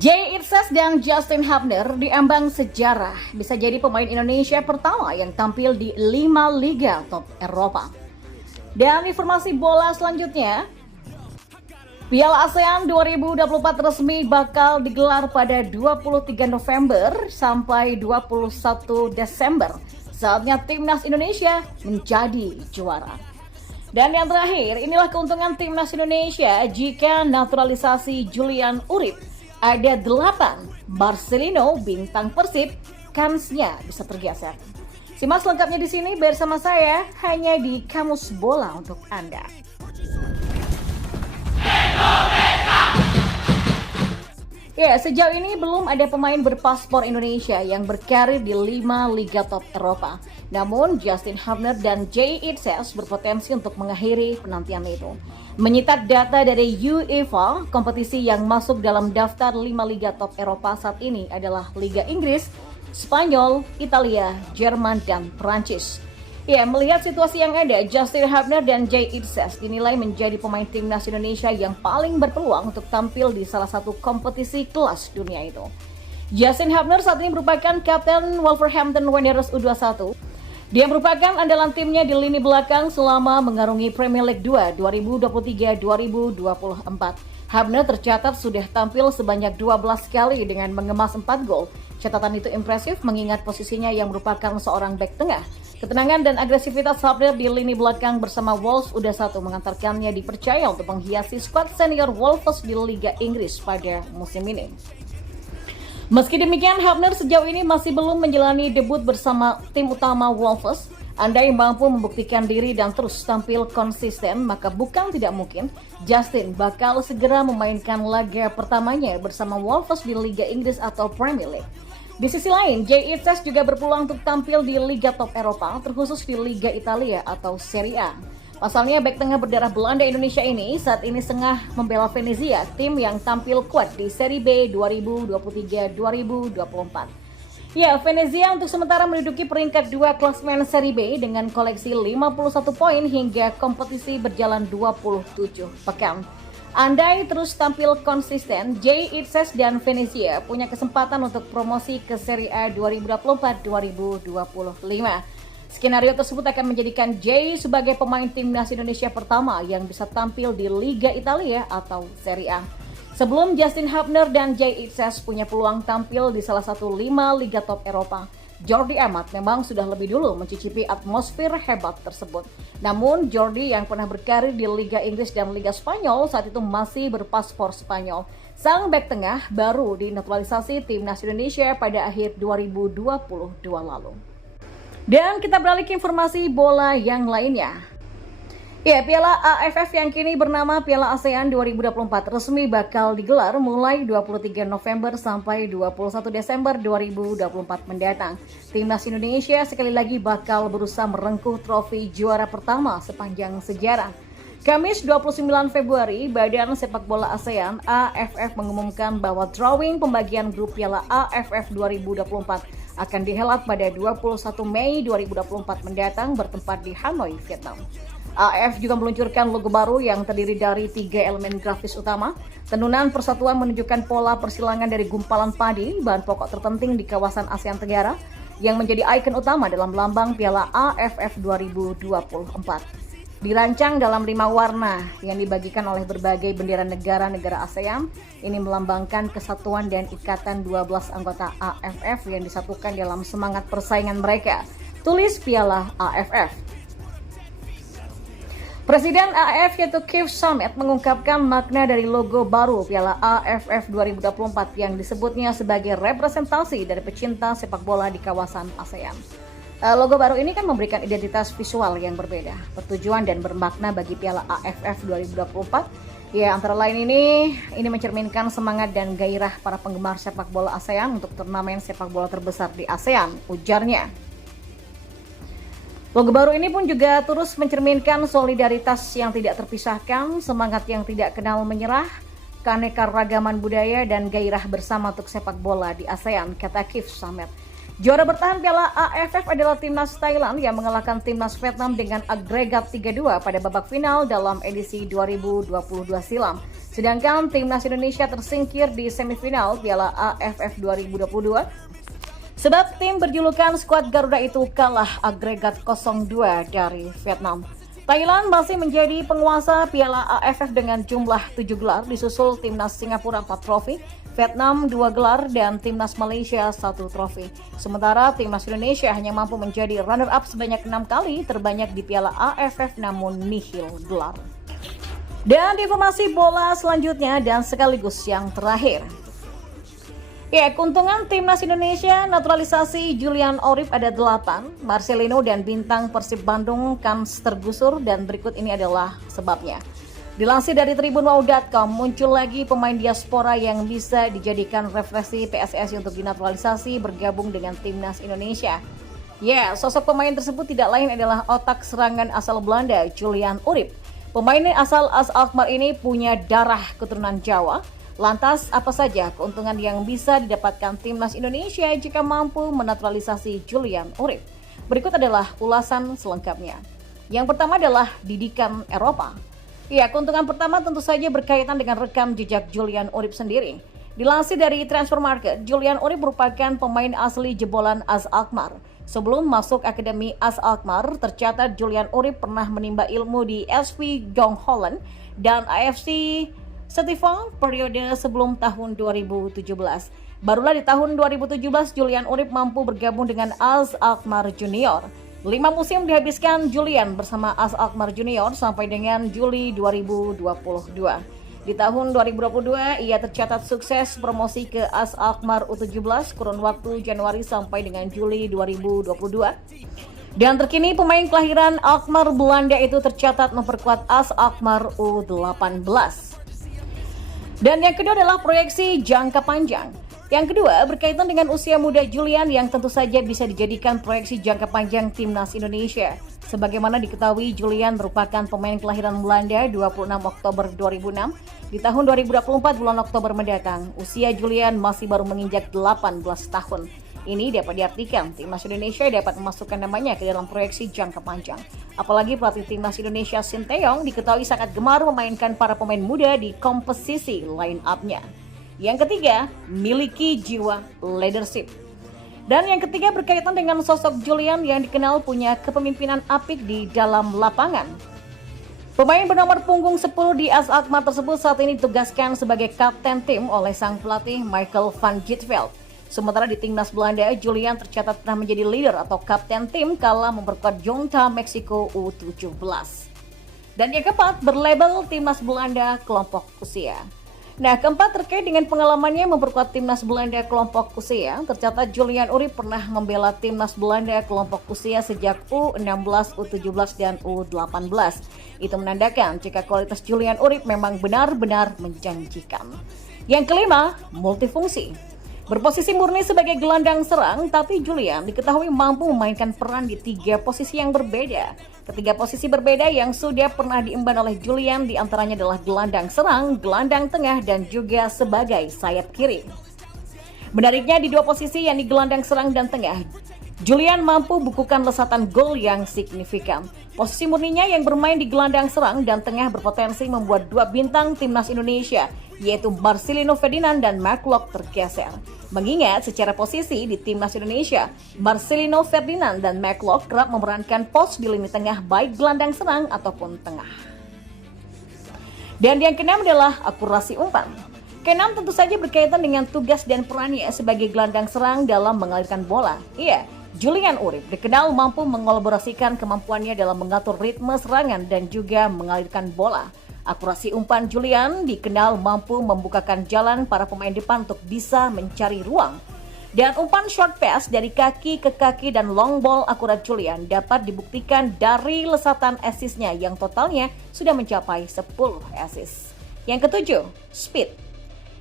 Jay Itzes dan Justin Hubner diambang sejarah bisa jadi pemain Indonesia pertama yang tampil di 5 liga top Eropa. Dan informasi bola selanjutnya, Piala ASEAN 2024 resmi bakal digelar pada 23 November sampai 21 Desember. Saatnya timnas Indonesia menjadi juara. Dan yang terakhir, inilah keuntungan timnas Indonesia jika naturalisasi Julian Urip. Ada 8 Marcelino bintang Persib, kansnya bisa tergeser. Simak selengkapnya di sini bersama saya hanya di Kamus Bola untuk Anda. Ya, sejauh ini belum ada pemain berpaspor Indonesia yang berkarir di 5 liga top Eropa. Namun, Justin Hubner dan Jay Itzes berpotensi untuk mengakhiri penantian itu. Menyitak data dari UEFA, kompetisi yang masuk dalam daftar 5 liga top Eropa saat ini adalah Liga Inggris, Spanyol, Italia, Jerman, dan Prancis. Ya, melihat situasi yang ada, Justin Hubner dan Jay Itzes dinilai menjadi pemain timnas Indonesia yang paling berpeluang untuk tampil di salah satu kompetisi kelas dunia itu. Justin Hubner saat ini merupakan kapten Wolverhampton Wanderers U21. Dia merupakan andalan timnya di lini belakang selama mengarungi Premier League 2 2023-2024. Hubner tercatat sudah tampil sebanyak 12 kali dengan mengemas 4 gol. Catatan itu impresif mengingat posisinya yang merupakan seorang bek tengah. Ketenangan dan agresivitas Hubner di lini belakang bersama Wolves U21 mengantarkannya dipercaya untuk menghiasi skuad senior Wolves di Liga Inggris pada musim ini. Meski demikian, Hubner sejauh ini masih belum menjalani debut bersama tim utama Wolves. Andai mampu membuktikan diri dan terus tampil konsisten, maka bukan tidak mungkin Justin bakal segera memainkan laga pertamanya bersama Wolves di Liga Inggris atau Premier League. Di sisi lain, Jay Itzes juga berpeluang untuk tampil di Liga Top Eropa, terkhusus di Liga Italia atau Serie A. Pasalnya, bek tengah berdarah Belanda Indonesia ini saat ini tengah membela Venezia, tim yang tampil kuat di Serie B 2023-2024. Ya, Venezia untuk sementara menduduki peringkat 2 klasemen Serie B dengan koleksi 51 poin hingga kompetisi berjalan 27 pekan. Andai terus tampil konsisten, Jay Itzes dan Venezia punya kesempatan untuk promosi ke Serie A 2024-2025. Skenario tersebut akan menjadikan Jay sebagai pemain timnas Indonesia pertama yang bisa tampil di Liga Italia atau Serie A. Sebelum Justin Hubner dan Jay Itzes punya peluang tampil di salah satu 5 liga top Eropa, Jordi Amat memang sudah lebih dulu mencicipi atmosfer hebat tersebut. Namun, Jordi yang pernah berkarir di Liga Inggris dan Liga Spanyol saat itu masih berpaspor Spanyol. Sang bek tengah baru dinaturalisasi timnas Indonesia pada akhir 2022 lalu. Dan kita beralih ke informasi bola yang lainnya. Ya, Piala AFF yang kini bernama Piala ASEAN 2024 resmi bakal digelar mulai 23 November sampai 21 Desember 2024 mendatang. Timnas Indonesia sekali lagi bakal berusaha merengkuh trofi juara pertama sepanjang sejarah. Kamis 29 Februari, Badan Sepak Bola ASEAN AFF mengumumkan bahwa drawing pembagian grup Piala AFF 2024 akan dihelat pada 21 Mei 2024 mendatang bertempat di Hanoi, Vietnam. AFF juga meluncurkan logo baru yang terdiri dari 3 elemen grafis utama. Tenunan persatuan menunjukkan pola persilangan dari gumpalan padi, bahan pokok terpenting di kawasan ASEAN Tenggara, yang menjadi ikon utama dalam lambang Piala AFF 2024. Dirancang dalam 5 warna yang dibagikan oleh berbagai bendera negara-negara ASEAN, ini melambangkan kesatuan dan ikatan 12 anggota AFF yang disatukan dalam semangat persaingan mereka. Tulis Piala AFF. Presiden AFF yaitu Keith Summitt mengungkapkan makna dari logo baru Piala AFF 2024 yang disebutnya sebagai representasi dari pecinta sepak bola di kawasan ASEAN. Logo baru ini kan memberikan identitas visual yang berbeda, bertujuan dan bermakna bagi Piala AFF 2024. Ya, antara lain ini mencerminkan semangat dan gairah para penggemar sepak bola ASEAN untuk turnamen sepak bola terbesar di ASEAN, ujarnya. Logo baru ini pun juga terus mencerminkan solidaritas yang tidak terpisahkan, semangat yang tidak kenal menyerah, keanekaragaman budaya dan gairah bersama untuk sepak bola di ASEAN, kata Keith Summitt. Juara bertahan Piala AFF adalah timnas Thailand yang mengalahkan timnas Vietnam dengan agregat 3-2 pada babak final dalam edisi 2022 silam. Sedangkan timnas Indonesia tersingkir di semifinal Piala AFF 2022 sebab tim berjulukan skuad Garuda itu kalah agregat 0-2 dari Vietnam. Thailand masih menjadi penguasa Piala AFF dengan jumlah 7 gelar, disusul timnas Singapura 4 trofi, Vietnam 2 gelar, dan timnas Malaysia 1 trofi. Sementara timnas Indonesia hanya mampu menjadi runner-up sebanyak 6 kali, terbanyak di Piala AFF namun nihil gelar. Dan di informasi bola selanjutnya dan sekaligus yang terakhir. Ya, keuntungan timnas Indonesia naturalisasi Julian Orip ada 8, Marcelino dan bintang Persib Bandung kans tergusur dan berikut ini adalah sebabnya. Dilansir dari tribunwau.com, muncul lagi pemain diaspora yang bisa dijadikan referensi PSSI untuk dinaturalisasi bergabung dengan timnas Indonesia. Ya, sosok pemain tersebut tidak lain adalah otak serangan asal Belanda, Julian Orip. Pemain asal AS Alkmaar ini punya darah keturunan Jawa. Lantas, apa saja keuntungan yang bisa didapatkan timnas Indonesia jika mampu menaturalisasi Julian Orip? Berikut adalah ulasan selengkapnya. Yang pertama adalah didikan Eropa. Ya, keuntungan pertama tentu saja berkaitan dengan rekam jejak Julian Orip sendiri. Dilansir dari Transfer Market, Julian Orip merupakan pemain asli jebolan AS Alkmaar. Sebelum masuk Akademi AS Alkmaar, tercatat Julian Orip pernah menimba ilmu di SV Jong Holland dan AFC Setivang periode sebelum tahun 2017. Barulah di tahun 2017 Julian Orip mampu bergabung dengan AS Alkmaar Junior. 5 musim dihabiskan Julian bersama AS Alkmaar Junior sampai dengan Juli 2022. Di tahun 2022 ia tercatat sukses promosi ke AS Alkmaar U17 kurun waktu Januari sampai dengan Juli 2022. Dan terkini pemain kelahiran Alkmaar Belanda itu tercatat memperkuat AS Alkmaar U18. Dan yang kedua adalah proyeksi jangka panjang. Yang kedua berkaitan dengan usia muda Julian yang tentu saja bisa dijadikan proyeksi jangka panjang timnas Indonesia. Sebagaimana diketahui, Julian merupakan pemain kelahiran Belanda 26 Oktober 2006. Di tahun 2024 bulan Oktober mendatang, usia Julian masih baru menginjak 18 tahun. Ini dapat diartikan timnas Indonesia dapat memasukkan namanya ke dalam proyeksi jangka panjang. Apalagi pelatih timnas Indonesia Sinteyong diketahui sangat gemar memainkan para pemain muda di komposisi line up-nya. Yang ketiga, miliki jiwa leadership. Dan yang ketiga berkaitan dengan sosok Julian yang dikenal punya kepemimpinan apik di dalam lapangan. Pemain bernomor punggung 10 di AS Alkmaar tersebut saat ini ditugaskan sebagai kapten tim oleh sang pelatih Michael van Gietveld. Sementara di timnas Belanda, Julian tercatat pernah menjadi leader atau kapten tim kala memperkuat Jonta Meksiko U17. Dan yang keempat, berlabel timnas Belanda kelompok usia. Nah, keempat terkait dengan pengalamannya memperkuat timnas Belanda kelompok usia, tercatat Julian Orip pernah membela timnas Belanda kelompok usia sejak U16, U17, dan U18. Itu menandakan jika kualitas Julian Orip memang benar-benar menjanjikan. Yang kelima, multifungsi. Berposisi murni sebagai gelandang serang, tapi Julian diketahui mampu memainkan peran di 3 posisi yang berbeda. Ketiga posisi berbeda yang sudah pernah diemban oleh Julian diantaranya adalah gelandang serang, gelandang tengah, dan juga sebagai sayap kiri. Menariknya di 2 posisi yakni gelandang serang dan tengah, Julian mampu bukukan lesatan gol yang signifikan. Posisi murninya yang bermain di gelandang serang dan tengah berpotensi membuat 2 bintang timnas Indonesia, yaitu Marcelino Ferdinand dan McLeod tergeser. Mengingat secara posisi di timnas Indonesia, Marcelino Ferdinand dan McLeod kerap memerankan pos di lini tengah baik gelandang serang ataupun tengah. Dan yang keenam adalah akurasi umpan. Keenam tentu saja berkaitan dengan tugas dan perannya sebagai gelandang serang dalam mengalirkan bola. Iya, Julian Orip dikenal mampu mengolaborasikan kemampuannya dalam mengatur ritme serangan dan juga mengalirkan bola. Akurasi umpan Julian dikenal mampu membukakan jalan para pemain depan untuk bisa mencari ruang. Dan umpan short pass dari kaki ke kaki dan long ball akurat Julian dapat dibuktikan dari lesatan assist-nya yang totalnya sudah mencapai 10 assist. Yang ketujuh, speed.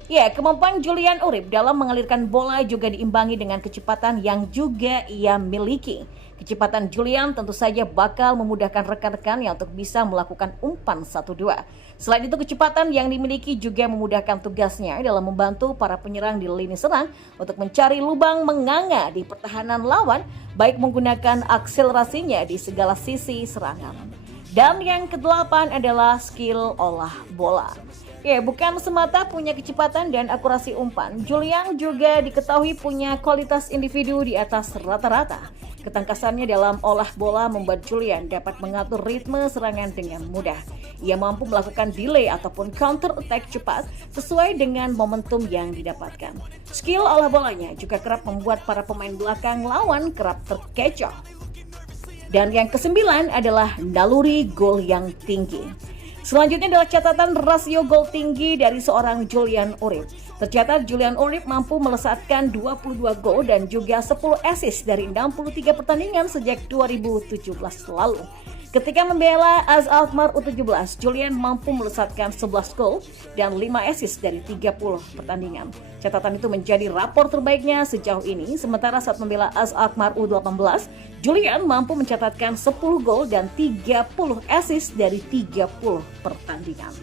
Ya, kemampuan Julian Orip dalam mengalirkan bola juga diimbangi dengan kecepatan yang juga ia miliki. Kecepatan Julian tentu saja bakal memudahkan rekan-rekannya untuk bisa melakukan umpan 1-2. Selain itu, kecepatan yang dimiliki juga memudahkan tugasnya dalam membantu para penyerang di lini serang untuk mencari lubang menganga di pertahanan lawan, baik menggunakan akselerasinya di segala sisi serangan. Dan yang kedelapan adalah skill olah bola. Ya, bukan semata punya kecepatan dan akurasi umpan, Julian juga diketahui punya kualitas individu di atas rata-rata. Ketangkasannya dalam olah bola membuat Julian dapat mengatur ritme serangan dengan mudah. Ia mampu melakukan delay ataupun counter attack cepat sesuai dengan momentum yang didapatkan. Skill olah bolanya juga kerap membuat para pemain belakang lawan kerap terkecoh. Dan yang kesembilan adalah naluri gol yang tinggi. Selanjutnya adalah catatan rasio gol tinggi dari seorang Julian Urip. Tercatat Julian Urip mampu melesatkan 22 gol dan juga 10 assist dari 63 pertandingan sejak 2017 lalu. Ketika membela AZ Alkmaar U17, Julian mampu melesatkan 11 gol dan 5 assist dari 30 pertandingan. Catatan itu menjadi rapor terbaiknya sejauh ini, sementara saat membela AZ Alkmaar U18, Julian mampu mencatatkan 10 gol dan 30 assist dari 30 pertandingan.